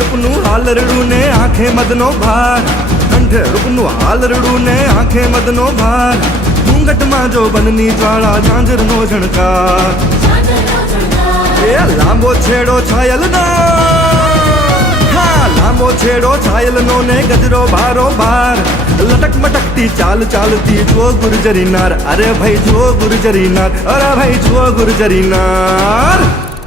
રૂપનું હાલરડું ને આંખે મદનો ભાર, કંઠે રૂપનું હાલરડું ને આંખે મદનો ભાર, ઘૂંઘટમાં જો બનની જ્વાળા ઝાંઝરનો ઝણકાર, એ લાંબો છેડો છાયલનો, હા લાંબો છેડો છાયલનો ને ગજરો ભારો ભાર, લટક મટકતી ચાલ ચાલતી જો ગુર્જરી નાર, અરે ભાઈ જો ગુર્જરી નાર, અરે ભાઈ જો ગુર્જરી નાર.